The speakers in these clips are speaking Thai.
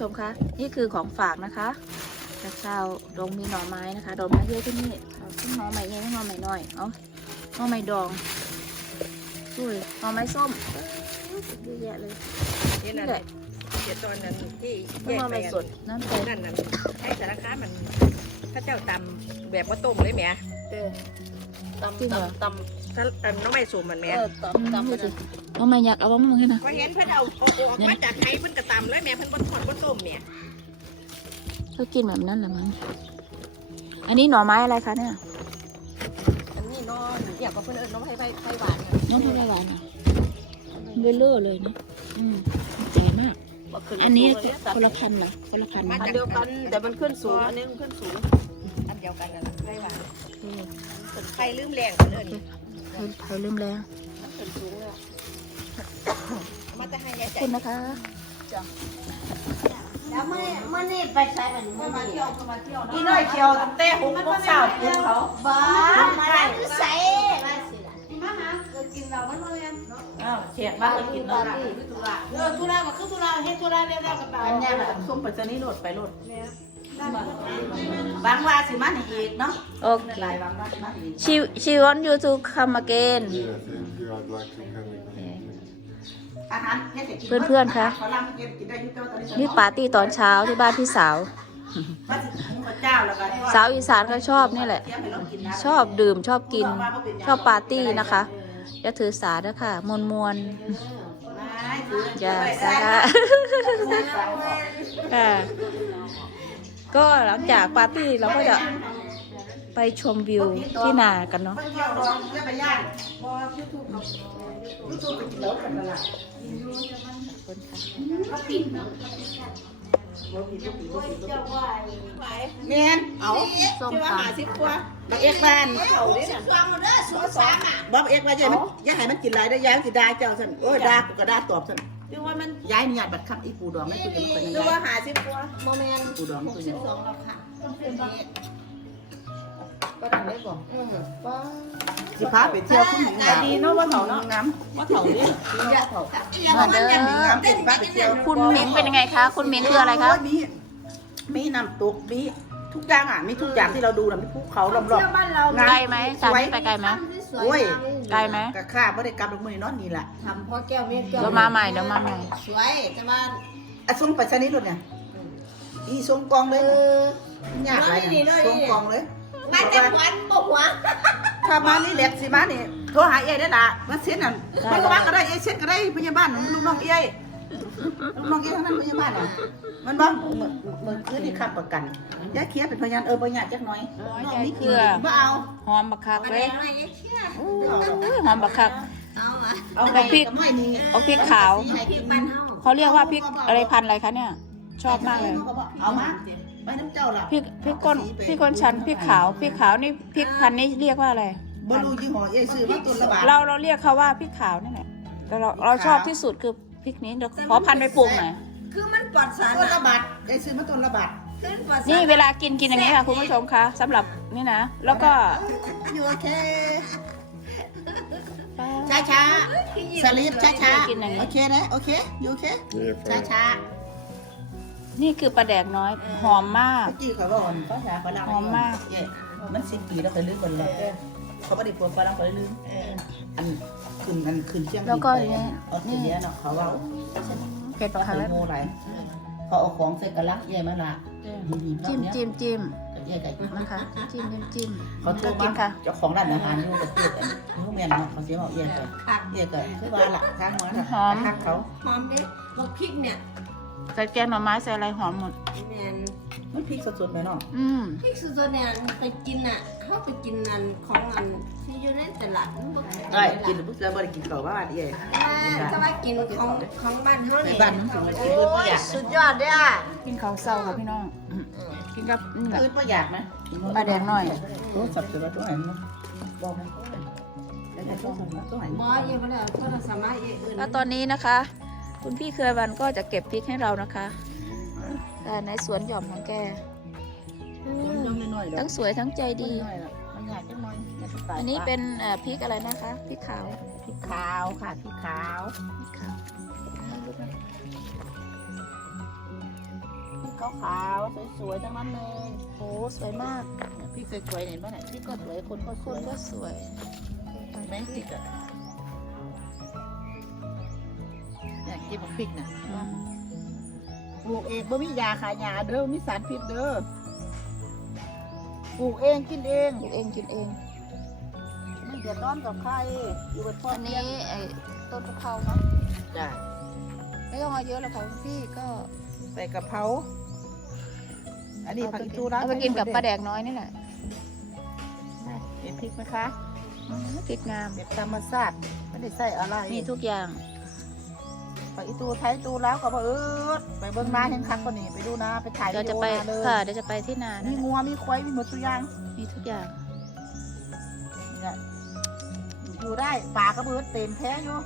ชมคะ นี่คือของฝากนะคะจากชาวดงมีหน่อไม้นะคะดอกไม้เยอะที่นี่เอาทั้งหน่อใหม่เองทั้งหน่อใหม่น้อยเอาหน่อใหม่ดองอุ้ยหน่อไม้ส้มเยอะแยะเลยนี่นี่นั่นแหละเดี๋ยวตอนนั้นที่ทั้งแยหกน่อไปไม้กันสดน้ำใจนั่นน่ะไอ้สารคามมันพระเจ้าตำแบบว่าต้มเลยแหม่เออ ตำจริงเหรอตำถ้าอันน้องไม่สูมมันแหม่เออตำตำดูมันสิหน่อไม้ยักษ์เอาบ้างมั้งนะก็เห็นเพิ่นเอาเอาออกมาจากไห้เพิ่นก็ตำเลยแหม่เพิ่นบ่ทอดบ่ต้มแหม่เขากินแบบนั้นแหละมั้งอันนี้หน่อไม้อะไรคะเนี่ยอันนี้เนอนอยากกับเพิ่นเอิ้นน้องให้ไผไผหวานเนี่ยน้องเท่าไหรหวานอะเบลเลอร์เลยนะอืมใจมากอันนี้คนละพันนะคนละพันนะอันเดียวกันแต่มันขึ้นสูงอันนี้มันขึ้นสูงอันเดียวกันนั่นล่ะไผหวาน อืมไผลืมแรงเพิ่นเอิ้นใครใครลืมแล้วมันขึ้นสูงเลยเอามาแต่ให้ยายขใจอบคุณนะคะแล้วเมื่อเมื่อนี่ไปใช้มันเมื่อนี่นี่น้อยเขียวตั้งแต่หกโมงเช้าปลุกเขาบ้ามาคือใส่มาสิล่ะมาหาเกิดกินเรามันมาเรียนอ้าวเฉียดมากเลยกินแล้วนะเออธุระก็คือธุระเฮ็ดธุระเรียนแล้วก็ตายอันเนี้ยแบบส้มปัจจุบันโหลดไปโหลด บางว่าสิมานี่อีกเนาะโอเคหลายบางว่าสิมาอีก she she want you to come again Yes, if you I'd like to come again. อาหารฮ็ดให้กิเพื่อนๆคะ ฝรั่งกินกินได้อยู่แต่ว่าตอนนี้นี่ปาร์ตี้ตอนเช้าที่บ้านพี่สาว ว่าสิหุงข้าวเจ้าแล้วก็สาวอีสานเขาชอบนี่แหละ เตรียมให้เรากินนะชอบดื่มชอบกิน ชอบปาร์ตี้นะคะอย่าถือสาด้วยค่ะมวลมวลไม่ถือๆอย่าไว้สาใส่ค่ะ ก็หลังจากปาร์ตี้เราก็จะไปชมวิวที่นากันเนาะเที่ยวรองเที่ยวไปย่างพอยูทูบเรายูทูบไปกินแล้วกันนั่นล่ะเมียนเอาส้มที่ว่าตหาสิบกว่าบักเอกบ้านเขาดิน่ะสองเด้อสองสามอะบอกเอกว่าอย่าให้มันอย่าให้มันกินหลายได้อย้ายมันสิได้เจ้าสั่นโอ้ยด่ากูก็ด่าตอบสั่น คือว่ามันย้ายเนี่ยบัดคับอีปูดองไม่คุยกันเป็นยังคือไงว่าหาสิบกว่าโมเมนต์ปูดองคือยังไงสองแล้วค่ะก็ดังได้บ่อือสิพาไปเที่ยวคุณหญิงงามดีเนาะว่าเถาเนาะงามว่าเถาเนี่ยว่าเถามาเด้องามเป็นพาไปเที่ยวคุณมิงเป็นยังไงคะคุณมิงคืออะไรคะโยมีมีน้ำตกมีทุกอย่างอะมีทุกอย่างที่เราดูน่ะมีภูเขารอบเที่ยวบ้านเราๆงามไกลไหมจากสวยนี้ไปไกลไหมสวยโอ้ย ไกลไหมกะข้าบ่ได้กลับลงมือนอนนี่แหละทำพ่อแก้วเมียแก้วเดี๋ยวมาใหม่เดี๋ยวมาใหม่สวยแต่ว่าอะส่งไปชนิดรถเนี่ยอีส่งกองเลเอยอยากไรเนี่ยส่งกองเลยมาแต่หวันบ่หัวถ้ามานี่แหลกสิมานี่โทรหาเอ้ได้ละมาเซ็นนั่นมันก็ว่าก็ได้เอ้เซ็นก็ได้พยาบาลลูกน้องเอ้ ลูกน้องเอ้ทั้งนั้นพยาบาลน่ะมันบ่เหมือนเหมือนคือที่ค้ำประกันยาเคียเป็นพยานเออบ่ยากจักหน่อยน้องนี่คือบ่เอาหอมบักคักมาเลแดยงอะไรเนี่ยเชี่ยอุ้ยหอมบักคักเอาอะเอาเอาพริกไม่นี่เอาพริกขาวให้พริกิกนบ้านเฮาเขาเรียกว่าพริกอะไรพันธุ์อะไรคะเนี่ย ชอบมากเลย เอามาไปน้ำเจ้าล่ะพริกพริกก้นพริกก้นชันพริกขาวพริกขาวนี่พริกพันธุ์นี้เรียกว่าอะไรบ่รู้ยี่ห้อเอ้ซื้อมาต้นละบาทเราเราเรียกเขาว่าพริกขาวนั่นแหละแต่เราเราชอบที่สุดคือ พริกนี้เดี๋ยวขอพันธุ์ไปปรุงหน่อย คือมันปลอดสารต้นอะละบาทเอ้ซื้อมาต้นละบาทคือมันปลอดสารนี่เวลากินกินอย่างนี้ค่ะคุณผู้ชมคะสำหรับนี่นะ แล้วก็อยู่โอเคช้าช้าๆสลิปช้าช้ากินอย่างนี้โอเคนะโอเคอยู่โอเค Yeah, ช้า fine. ช้านี่คือปลาแดกน้อยหอมมากเมื่อกี้เขาบอกภาษาฝรั่งหอมมากเย้มันสิบปีแล้วเคยลืมกันเลยเขาไม่ได้พูดฝรั่งเขาเลยลืมอัน ขึ้นอันขึ้นเชียงแล้วก็อย่างเงี้ยออสเตรเลียเนาะเขาเอาเผ็ดเขาค่ะใส่โม่ไรเขาเอาของใส่กระลักใหญ่มาละจิ้มจิ้มจิ้มใหญ่ไก่นะคะจิ้มจิ้มจิ้มเขาโทรก็กิมานค่ะ เจ้าของร้านอาหารอยู่กับเพื่อนเขาแม่นเนาะเขาเสียบอกเยี่ยกันเยี่ยกันคือว่าละทางมาละทักเขาหอมเด้บักพริกเนี่ยใส่แกงหน่อไม้ใส่อะไรหอมหมด แม่นมันพริกสดๆไปเนาะอืมพริกสุดๆเนี่ยไปกินอะเขาไปกินอันของอันที่ อยู่ในตลาดมันบ่ขายไอ้กินปุ๊บแล้วบ่ได้กินข้าวบ้านเย่ถ้าว่ากินของของบ้านเฮาในนี่บ้านมันสูงกินโอ้บ่ยอยากสุดยอดเด้อกินข้าวเศร้าค่ะพี่น้องอืมกินกับนี่แหละคืนบ่อยากนะปลาแดงหน่อยโอ้สับสนตัวไหนมั้งบอกมันแล้วแต่ตัวไหนตัวไหนบ่เอ้บ่ได้โทรศัพท์มาเอ้อื่นแล้วตอนนี้นะคะ คุณพี่เครือวันก็จะเก็บพริกให้เรานะคะแต่ในสวนหย่อมของแกอืมย่อมน้อยๆทั้งสวยทั้งใจดีมัน อยากจะน้อยอันนี้เป็นเอ่อพริกอะไรนะคะพริกขาวพริกขาวค่ะพริกขาวพริกขาวขาวๆสวยๆทั้งนั้นเลยโอ้สวยมากพริกสวยๆเห็นป่ะเนี่ยพริกก็สวยคนก็สควนยก็สวยแม่พริกอะเนี่ยเก็บของพริกนะอืมปลูกเองบ่มียาขายยาเด้อมีสารพิษเด้อปลูกเองกินเอง ปลูกเองกินเอง ไม่เดือดร้อนกับใคร อยู่กับพ่ออันเลี้นี้ยงไอ้ต้นกะเพราเนาะจ้ะไม่ต้องเอาเยอะหรอกค่ะคุณพี่ก็ใส่กะเพราอันนี้ผักอีตูร้านเอาไปกินกับปลาแดกน้อยนี่แหละเห็นพริกไหมคะอืมพริกงาม เด็ดธรรมชาติไม่ได้ใส่อะไรมีทุกอย่าง ผักอีตูไทยตูแล้วก็บอกเออไปเบิ้งนาเห็นคักกว่านี้ไปดูนาไปถ่ายเดี๋ยววิจะดีโอไปนาเลยค่ะเดี๋ยวจะไปที่นามีนะงัวมีควายมีหมดทุกอย่างมีทุกอย่าง เนี่ย อยู่ได้ปลากระเบิดเต็มแพ้อยู่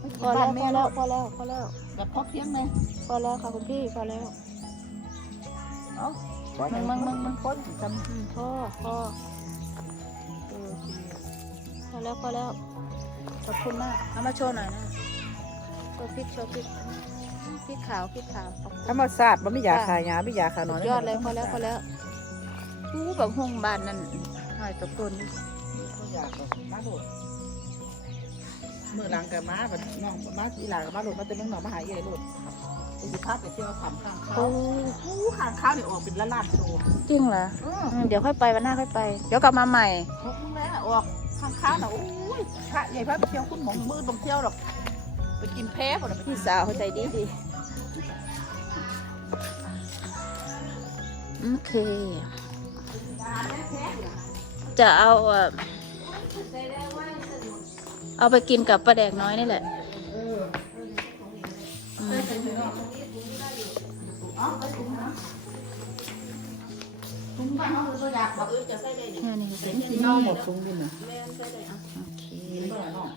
ไม่กิพนอบ้าแล้วนพแม่อแล้แล้ววพอแล้วพอแล้วแบบพอเพียงเลยพอแล้วค่ะคุณพี่พอแล้วเอ้ามึงมึงมึงมึงคนจำอืมพอพอเออพอแล้วพอแล้วขอบคุณมากเอามาโชว์หน่อยนะโชว์พริกโชว์พริกพริกขาวพริกขาวขอบคุณธรรมชาติมันไม่อยากขายยาไม่อยากขายนสุอนดยอดเลยพอแล้วพอแล้วอู้แบบห้องบ้านนั่นหอยตะกนไม่ อยากหรอกมาโดดมือหลังกับม้าแบบน้องม้าสีหลังกับม้าโดดมาเป็นน้องหนองมาหาใหญ่โดดไปสิพาไปเที่ยวทำข้างเขาโอ้โอ้ข้างข้าวเนี่ยออกเป็นละลานโตจริงเหรอเอออืมเดี๋ยวค่อยไปวันหน้าค่อยไป เดี๋ยวกลับมาใหม่พวกมึงแล้วออกข้างข้าวน่ะโอ้ยพระใหญ่พระไปเที่ยวคุณหมองมือต้องเที่ยวหรอกไปกินแพ้หมดเลยไปกิพี่นสาวเขาใจดีดีโอเค จะเอาเอ่อ เอาไปกินกับปลาแดกน้อยนี่แหละอืมถุงบ้านเขาคือตัวอยากบอกเออจะใส่ได้เนี่ยเนี่ยนี่สิสีน้องหมดถุงดินน่ะโอเคเห็นบ่ล่ะน้อง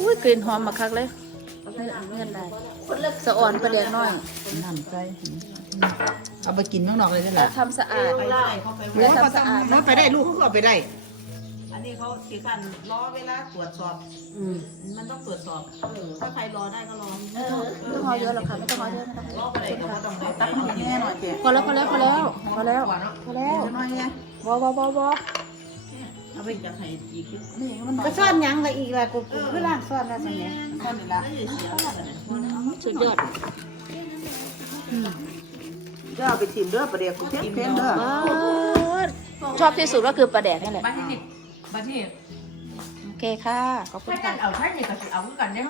อุ้ยกลิ่นหอมมาคักเลยเงื่อนเงื่อนได้สะอ่อนปลาแดกน้อยน้ำใจ เอาไปกินข้างนอกเลยได้แหละทำสะอาด ไปได้เขาไปแล้วทำสะอาดมันไปได้ลูกเขาก็เอาไปได้ อันนี้เขาสีกันรอเวลาตรวจสอบมันต้องตรวจสอบถ้าใครรอได้ก็รอไม่ต้องเอาเยอะหรอกค่ะไม่ต้องเอาเยอะไม่ต้องรอไปได้ก็ไม่ต้องได้ตั้งให้แน่หน่อยเจ๊พอแล้วพอแล้วพอแล้วพอแล้วพอแล้วน้อยไงบอบอบอบอเอาไปจะให้อีกนี่มันน้อยก็ซ่อนยังละอีกละกูกูคือล่างซ่อนละสิเนี่ยข้อนี้ละสุดยอด จะเอาไปชิมเด้อประเดี๋ยวกูเพี้ยนเพี้ยนเด้อว้าวชอบที่สุดก็คือปลาแดกนี่แหละมาที่นี่มาที่โอเคค่ะ ขอบคุณถ้าค่ะกันเอาถ้านี่ก็สิเอาคือกันได้